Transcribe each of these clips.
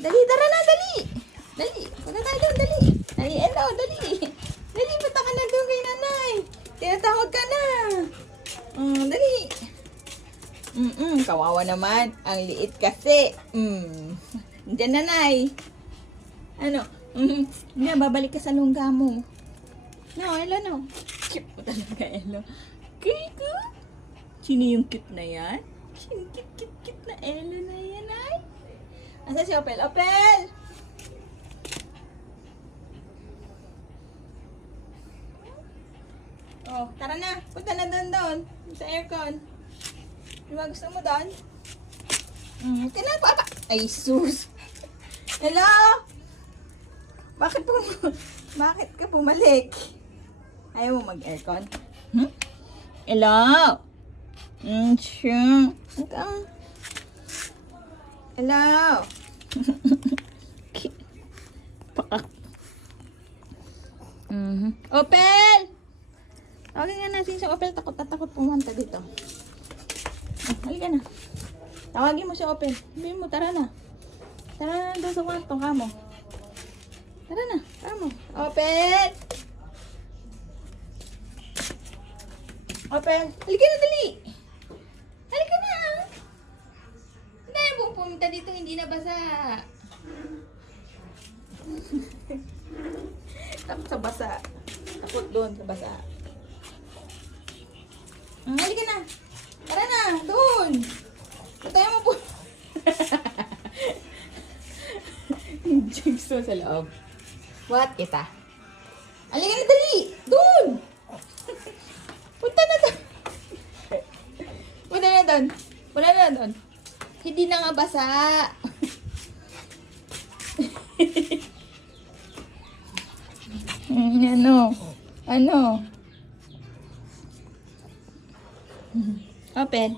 Dali, tara na, dali. Dali, punta tayo doon, dali. Dali, hello, dali. Dali, punta ka na doon kay nanay. Tinatawag ka na. Dali. Kawawa naman. Ang liit kasi. Diyan, nanay. Ano? Nga, babalik ka sa lungga mo. No, hello, no. Cute mo talaga, hello. Kiko? Sino yung cute na yan? Sino cute na Ella na yan, ay? Asa si Opel? Opel! Oh, tara na. Punta na doon. Sa aircon. Di ba gusto mo doon? Tingnan po, apa? Ay, sus! Hello? Bakit ka bumalik? Ayaw mo mag-aircon? Hello? Sure. Hello? Pakak. Opel! Tawagin nga natin si Opel. Takot pumunta dito. Halika na. Tawagin mo si Opel. Sabihin mo, tara na. Tara na doon sa kwarto ka mo. Tara na, tara mo. Opel! Opel, halika na, dali. Halika na. Hindi na pong pumunta dito, hindi na basa. Takot sa basa. Takot doon sa basa. Halika na. Tara na, doon. Tayo mo po. Jigsaw sa loob. What kita? Halika na, dali. Doon. Punta na doon. Punta na doon. Hindi na nga basa. Ano? Open.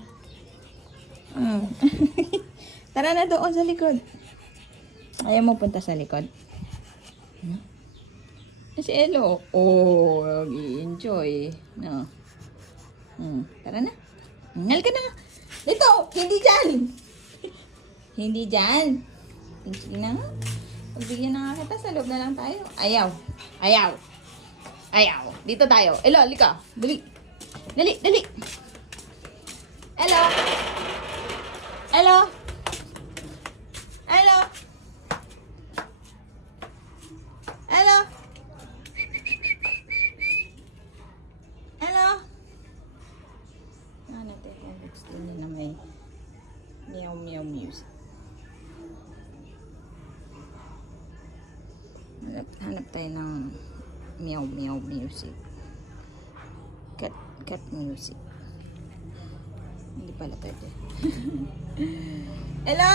Tara na doon sa likod. Ayaw mo punta sa likod. Si Elo. Oh, i-enjoy. No. Tara na. Halika na. Dito. Hindi dyan. Hindi dyan. Sige na nga. Pagbigyan na nga kita. Sa loob na lang tayo. Ayaw. Dito tayo. Elo, halika. Dali. Elo. Elo. Gusto niya na may meow music. Hanap tayo ng meow music. Cat music. Hindi pala pwede. Hello?